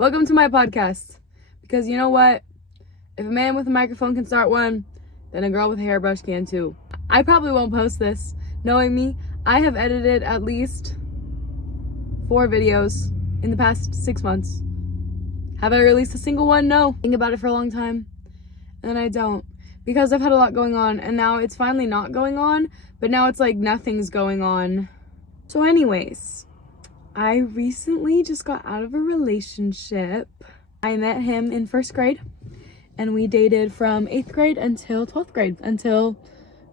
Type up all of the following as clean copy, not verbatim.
Welcome to my podcast. Because you know what? If a man with a microphone can start one, then a girl with a hairbrush can too. I probably won't post this. Knowing me, I have edited at least 4 videos in the past 6 months. Have I released a single one? No. Think about it for a long time. And I don't. Because I've had a lot going on, and now it's finally not going on, but now it's like nothing's going on. So anyways, I recently just got out of a relationship. I met him in 1st grade, and we dated from 8th grade until 12th grade, until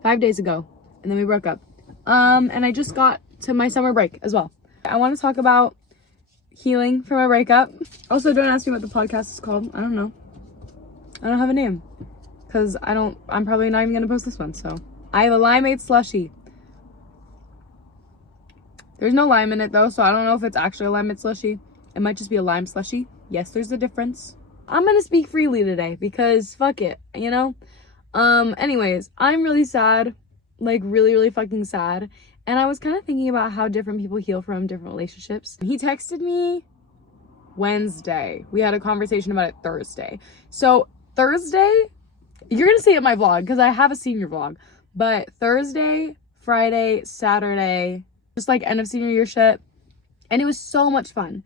5 days ago, and then we broke up. And I just got to my summer break as well. I want to talk about healing from a breakup. Also, don't ask me what the podcast is called. I don't know. I don't have a name. Because I'm probably not even going to post this one, so. I have a limeade slushie. There's no lime in it, though, so I don't know if it's actually a limeade slushie. It might just be a lime slushie. Yes, there's a difference. I'm going to speak freely today, because fuck it, you know? Anyways, I'm really sad. Like, really, really fucking sad. And I was kind of thinking about how different people heal from different relationships. He texted me Wednesday. We had a conversation about it Thursday. So, Thursday... You're going to see it in my vlog because I have a senior vlog. But Thursday, Friday, Saturday, just like end of senior year shit. And it was so much fun.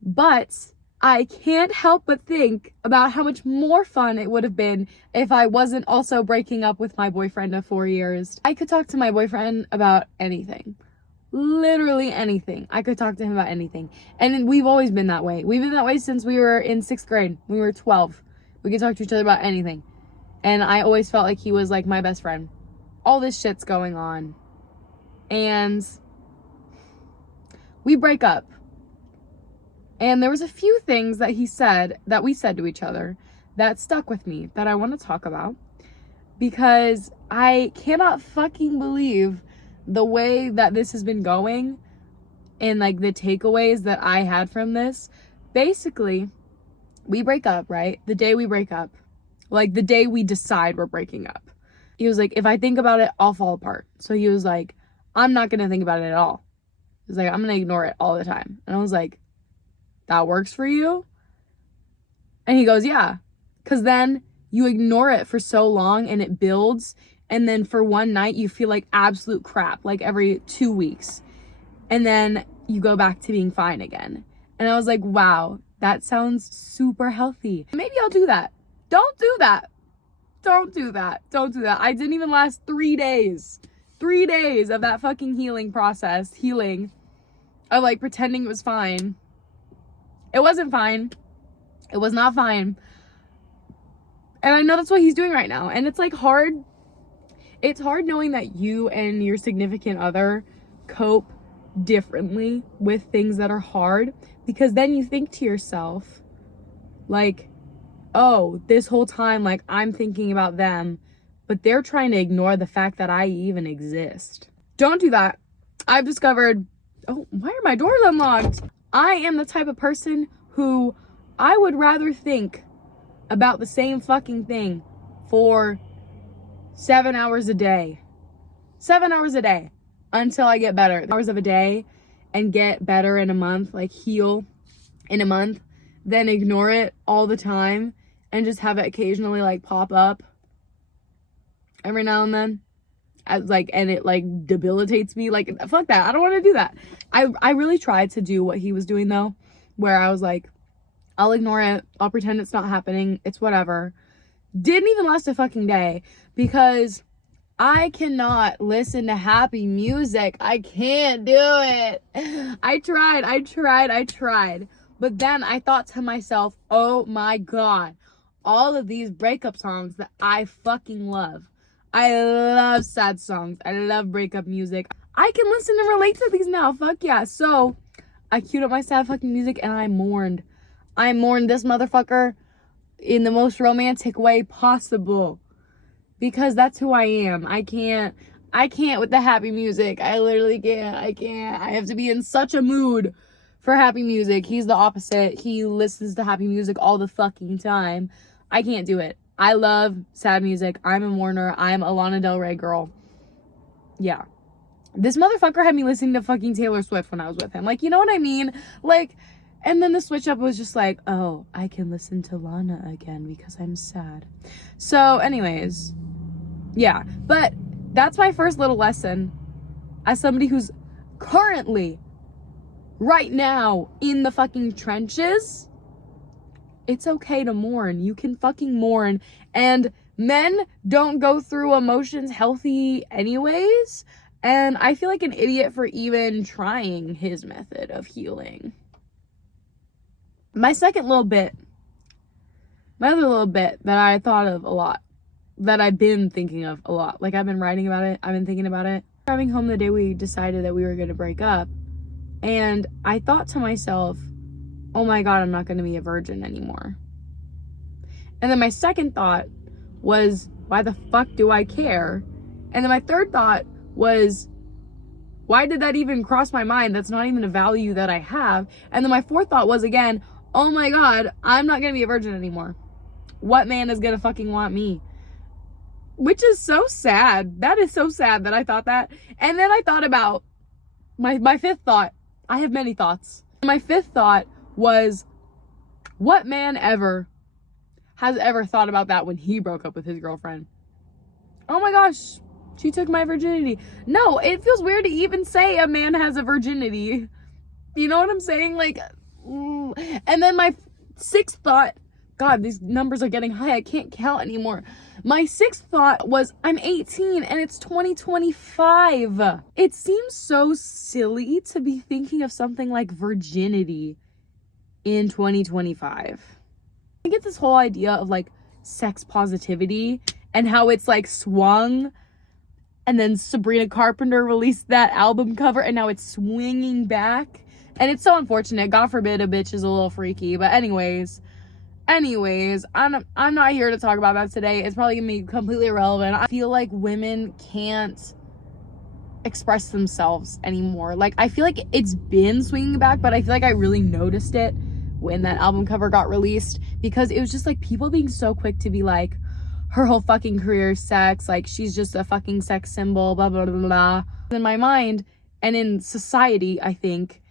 But I can't help but think about how much more fun it would have been if I wasn't also breaking up with my boyfriend of 4 years. I could talk to my boyfriend about anything. Literally anything. I could talk to him about anything. And we've always been that way. We've been that way since we were in 6th grade. When we were 12. We could talk to each other about anything. And I always felt like he was like my best friend. All this shit's going on. And we break up. And there was a few things that he said, that we said to each other, that stuck with me, that I want to talk about. Because I cannot fucking believe the way that this has been going. And like the takeaways that I had from this. Basically, we break up, right? The day we break up. Like, the day we decide we're breaking up. He was like, if I think about it, I'll fall apart. So he was like, I'm not going to think about it at all. He was like, I'm going to ignore it all the time. And I was like, that works for you? And he goes, yeah. Because then you ignore it for so long and it builds. And then for one night, you feel like absolute crap, like every 2 weeks. And then you go back to being fine again. And I was like, wow, that sounds super healthy. Maybe I'll do that. Don't do that. Don't do that. Don't do that. I didn't even last 3 days. 3 days of that fucking healing process. Healing. Of like pretending it was fine. It wasn't fine. It was not fine. And I know that's what he's doing right now. And it's like hard. It's hard knowing that you and your significant other cope differently with things that are hard. Because then you think to yourself, like, oh, this whole time, like, I'm thinking about them, but they're trying to ignore the fact that I even exist. Don't do that. I've discovered, oh, why are my doors unlocked? I am the type of person who I would rather think about the same fucking thing for 7 hours a day. 7 hours a day until I get better. Hours of a day and get better in a month, like heal in a month, then ignore it all the time and just have it occasionally like pop up every now and then. And it like debilitates me. Like, fuck that. I don't want to do that. I really tried to do what he was doing though, where I was like, I'll ignore it. I'll pretend it's not happening. It's whatever. Didn't even last a fucking day because I cannot listen to happy music. I can't do it. I tried. But then I thought to myself, oh my God, all of these breakup songs that I fucking love. I love sad songs. I love breakup music. I can listen and relate to these now. Fuck yeah. So I queued up my sad fucking music and I mourned. I mourned this motherfucker in the most romantic way possible. Because that's who I am. I can't with the happy music. I literally can't. I have to be in such a mood for happy music. He's the opposite. He listens to happy music all the fucking time. I can't do it. I love sad music. I'm a mourner. I'm a Lana Del Rey girl. Yeah. This motherfucker had me listening to fucking Taylor Swift when I was with him. Like, you know what I mean? Like, And then the switch up was just like, oh, I can listen to Lana again because I'm sad. So anyways, yeah. But that's my first little lesson as somebody who's currently, right now, in the fucking trenches. It's okay to mourn. You can fucking mourn. And men don't go through emotions healthy anyways. And I feel like an idiot for even trying his method of healing. My other little bit that I thought of a lot, that I've been thinking of a lot, like I've been writing about it, I've been thinking about it. Driving home the day we decided that we were going to break up, and I thought to myself, oh my God, I'm not going to be a virgin anymore. And then my second thought was, why the fuck do I care? And then my third thought was, why did that even cross my mind? That's not even a value that I have. And then my fourth thought was, again, oh my God, I'm not going to be a virgin anymore. What man is going to fucking want me? Which is so sad. That is so sad that I thought that. And then I thought about my fifth thought. I have many thoughts. My fifth thought was, what man has ever thought about that when he broke up with his girlfriend? Oh my gosh, she took my virginity. No, it feels weird to even say a man has a virginity. You know what I'm saying? Like, and then my sixth thought, God, these numbers are getting high. I can't count anymore. My sixth thought was, I'm 18 and it's 2025. It seems so silly to be thinking of something like virginity in 2025. I get this whole idea of like sex positivity and how it's like swung, and then Sabrina Carpenter released that album cover and now it's swinging back, and it's so unfortunate. God forbid a bitch is a little freaky. But anyways, I'm not here to talk about that today. It's probably gonna be completely irrelevant. I feel like women can't express themselves anymore. Like, I feel like it's been swinging back, but I feel like I really noticed it when that album cover got released, because it was just like people being so quick to be like, her whole fucking career is sex, like she's just a fucking sex symbol, blah blah blah blah. In my mind and in society, I think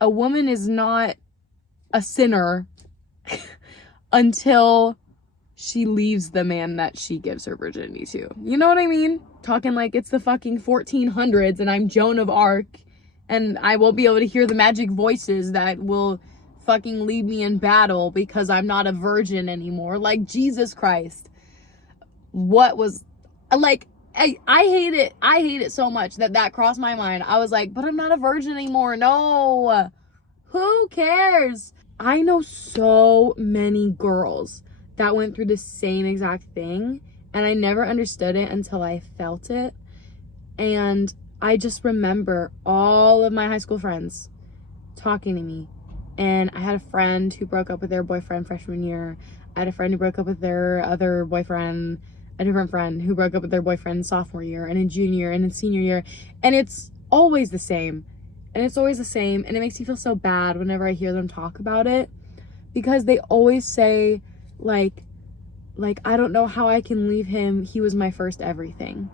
a woman is not a sinner until she leaves the man that she gives her virginity to. You know what I mean? Talking like it's the fucking 1400s and I'm Joan of Arc and I won't be able to hear the magic voices that will fucking lead me in battle because I'm not a virgin anymore. Like, Jesus Christ. What was, like, I hate it. I hate it so much that crossed my mind. I was like, but I'm not a virgin anymore. No. Who cares? I know so many girls that went through the same exact thing, and I never understood it until I felt it. And I just remember all of my high school friends talking to me. And I had a friend who broke up with their boyfriend freshman year. I had a friend who broke up with their other boyfriend, a different friend who broke up with their boyfriend sophomore year, and in junior and in senior year. And it's always the same. And it's always the same. And it makes me feel so bad whenever I hear them talk about it, because they always say, like, I don't know how I can leave him. He was my first everything.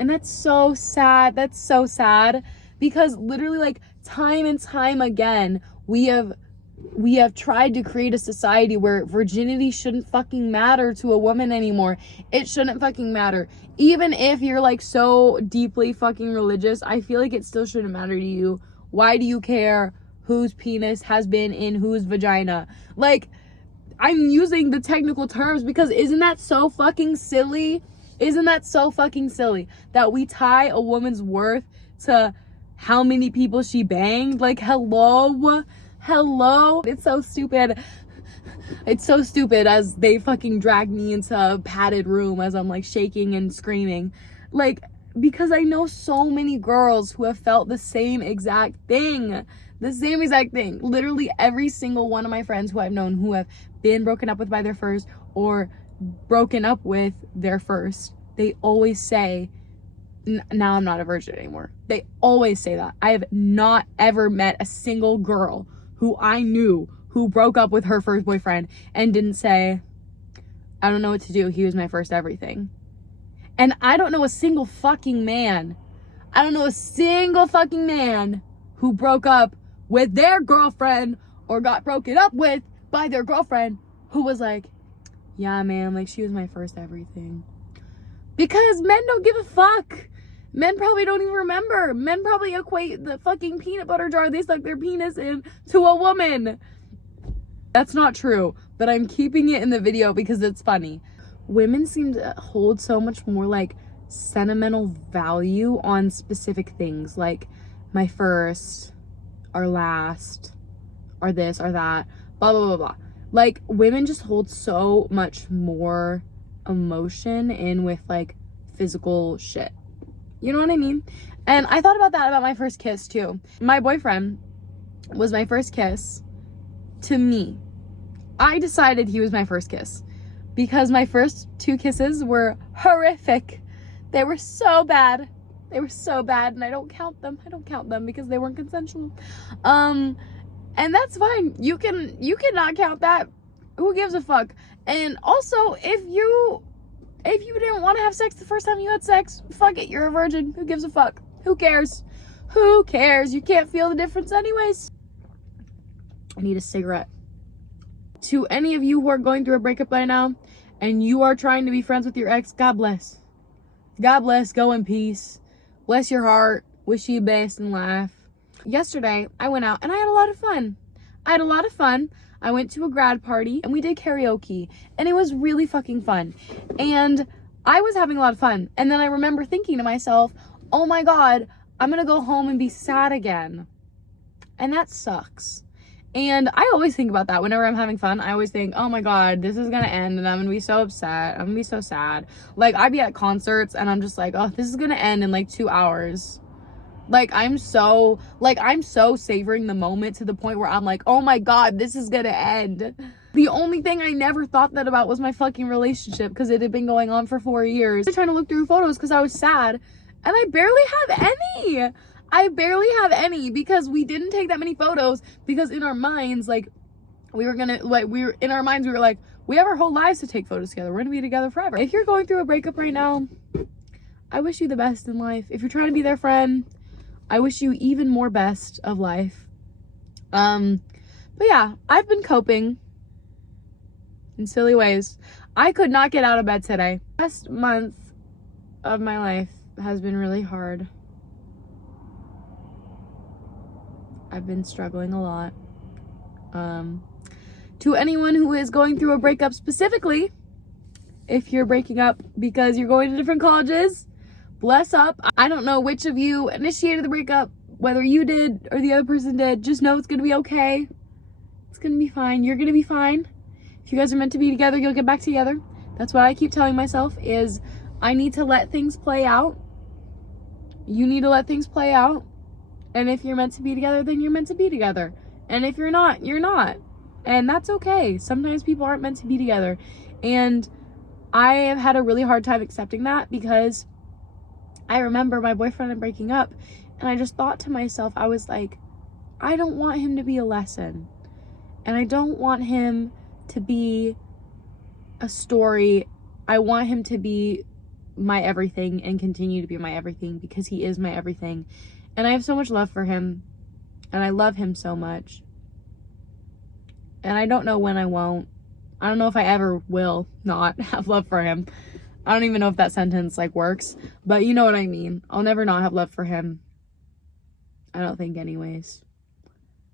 And that's so sad. That's so sad. Because literally, like, time and time again, we have tried to create a society where virginity shouldn't fucking matter to a woman anymore. It shouldn't fucking matter. Even if you're like so deeply fucking religious, I feel like it still shouldn't matter to you. Why do you care whose penis has been in whose vagina? Like, I'm using the technical terms because isn't that so fucking silly? Isn't that so fucking silly that we tie a woman's worth to how many people she banged? Like, hello? It's so stupid. It's so stupid as they fucking drag me into a padded room as I'm like shaking and screaming. Like, because I know so many girls who have felt the same exact thing. The same exact thing. Literally every single one of my friends who I've known who have been broken up with by their first or broken up with their first, they always say, now I'm not a virgin anymore. They always say that. I have not ever met a single girl who I knew who broke up with her first boyfriend and didn't say, I don't know what to do. He was my first everything. And I don't know a single fucking man. I don't know a single fucking man who broke up with their girlfriend or got broken up with by their girlfriend who was like, yeah, man, like she was my first everything. Because men don't give a fuck. Men probably don't even remember. Men probably equate the fucking peanut butter jar they stuck their penis in to a woman. That's not true, but I'm keeping it in the video because it's funny. Women seem to hold so much more like sentimental value on specific things, like my first, our last, or this or that, blah, blah, blah, blah. Like, women just hold so much more emotion in with like physical shit. You know what I mean? And I thought about that about my first kiss too. My boyfriend was my first kiss to me. I decided he was my first kiss because my first 2 kisses were horrific. They were so bad. They were so bad, and I don't count them. I don't count them because they weren't consensual. And that's fine. You cannot count that. Who gives a fuck? And also, if you didn't want to have sex the first time you had sex, fuck it, you're a virgin. Who gives a fuck? Who cares? Who cares? You can't feel the difference anyways. I need a cigarette. To any of you who are going through a breakup right now and you are trying to be friends with your ex, God bless. God bless. Go in peace. Bless your heart. Wish you best and laugh. Yesterday, I went out and I had a lot of fun. I went to a grad party and we did karaoke and it was really fucking fun. And I was having a lot of fun. And then I remember thinking to myself, oh my God, I'm gonna go home and be sad again. And that sucks. And I always think about that whenever I'm having fun. I always think, oh my God, this is gonna end and I'm gonna be so upset. I'm gonna be so sad. Like, I'd be at concerts and I'm just like, oh, this is gonna end in like 2 hours. Like, I'm so savoring the moment to the point where I'm like, oh my God, this is gonna end. The only thing I never thought that about was my fucking relationship because it had been going on for 4 years. I was trying to look through photos because I was sad and I barely have any. Because we didn't take that many photos because in our minds, like, we were like, we have our whole lives to take photos together. We're gonna be together forever. If you're going through a breakup right now, I wish you the best in life. If you're trying to be their friend, I wish you even more best of life. But yeah, I've been coping in silly ways. I could not get out of bed today. Last month of my life has been really hard. I've been struggling a lot. To anyone who is going through a breakup specifically, if you're breaking up because you're going to different colleges, bless up. I don't know which of you initiated the breakup, whether you did or the other person did. Just know it's gonna be okay. It's gonna be fine. You're gonna be fine. If you guys are meant to be together, you'll get back together. That's what I keep telling myself, is I need to let things play out. You need to let things play out. And if you're meant to be together, then you're meant to be together. And if you're not, you're not. And that's okay. Sometimes people aren't meant to be together. And I have had a really hard time accepting that because I remember my boyfriend and breaking up, and I just thought to myself, I was like, I don't want him to be a lesson. And I don't want him to be a story. I want him to be my everything and continue to be my everything because he is my everything. And I have so much love for him, and I love him so much. And I don't know when I won't. I don't know if I ever will not have love for him. I don't even know if that sentence like works, but you know what I mean. I'll never not have love for him. I don't think anyways.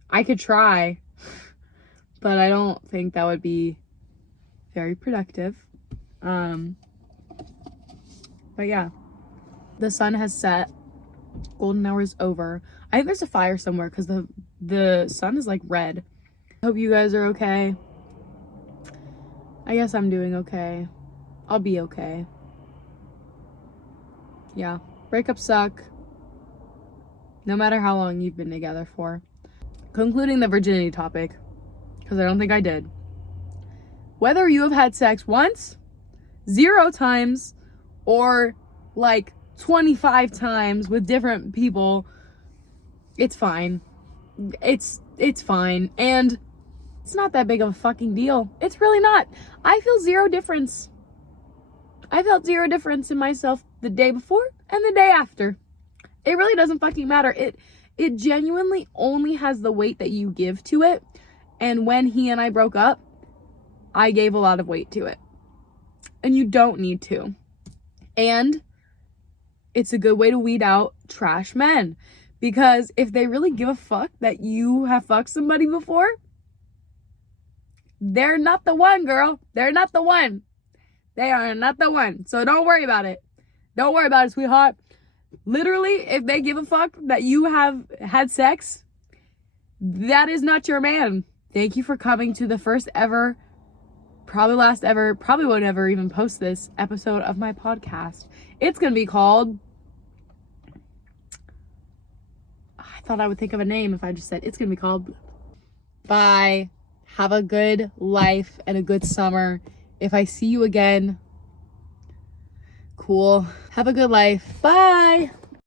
I could try, but I don't think that would be very productive. But yeah, the sun has set. Golden hour is over. I think there's a fire somewhere because the sun is like red. I hope you guys are okay. I guess I'm doing okay. I'll be okay. Yeah, breakups suck. No matter how long you've been together for. Concluding the virginity topic, because I don't think I did. Whether you have had sex once, 0 times, or like 25 times with different people, it's fine. It's fine. And it's not that big of a fucking deal. It's really not. I feel 0 difference. I felt 0 difference in myself the day before and the day after. It really doesn't fucking matter. It genuinely only has the weight that you give to it. And when he and I broke up, I gave a lot of weight to it. And you don't need to. And it's a good way to weed out trash men. Because if they really give a fuck that you have fucked somebody before, they're not the one, girl. They're not the one. They are not the one. So don't worry about it. Don't worry about it, sweetheart. Literally, if they give a fuck that you have had sex, that is not your man. Thank you for coming to the first ever, probably last ever, probably won't ever even post this episode of my podcast. It's going to be called, I thought I would think of a name if I just said, it's going to be called, bye. Have a good life and a good summer. If I see you again, cool. Have a good life. Bye.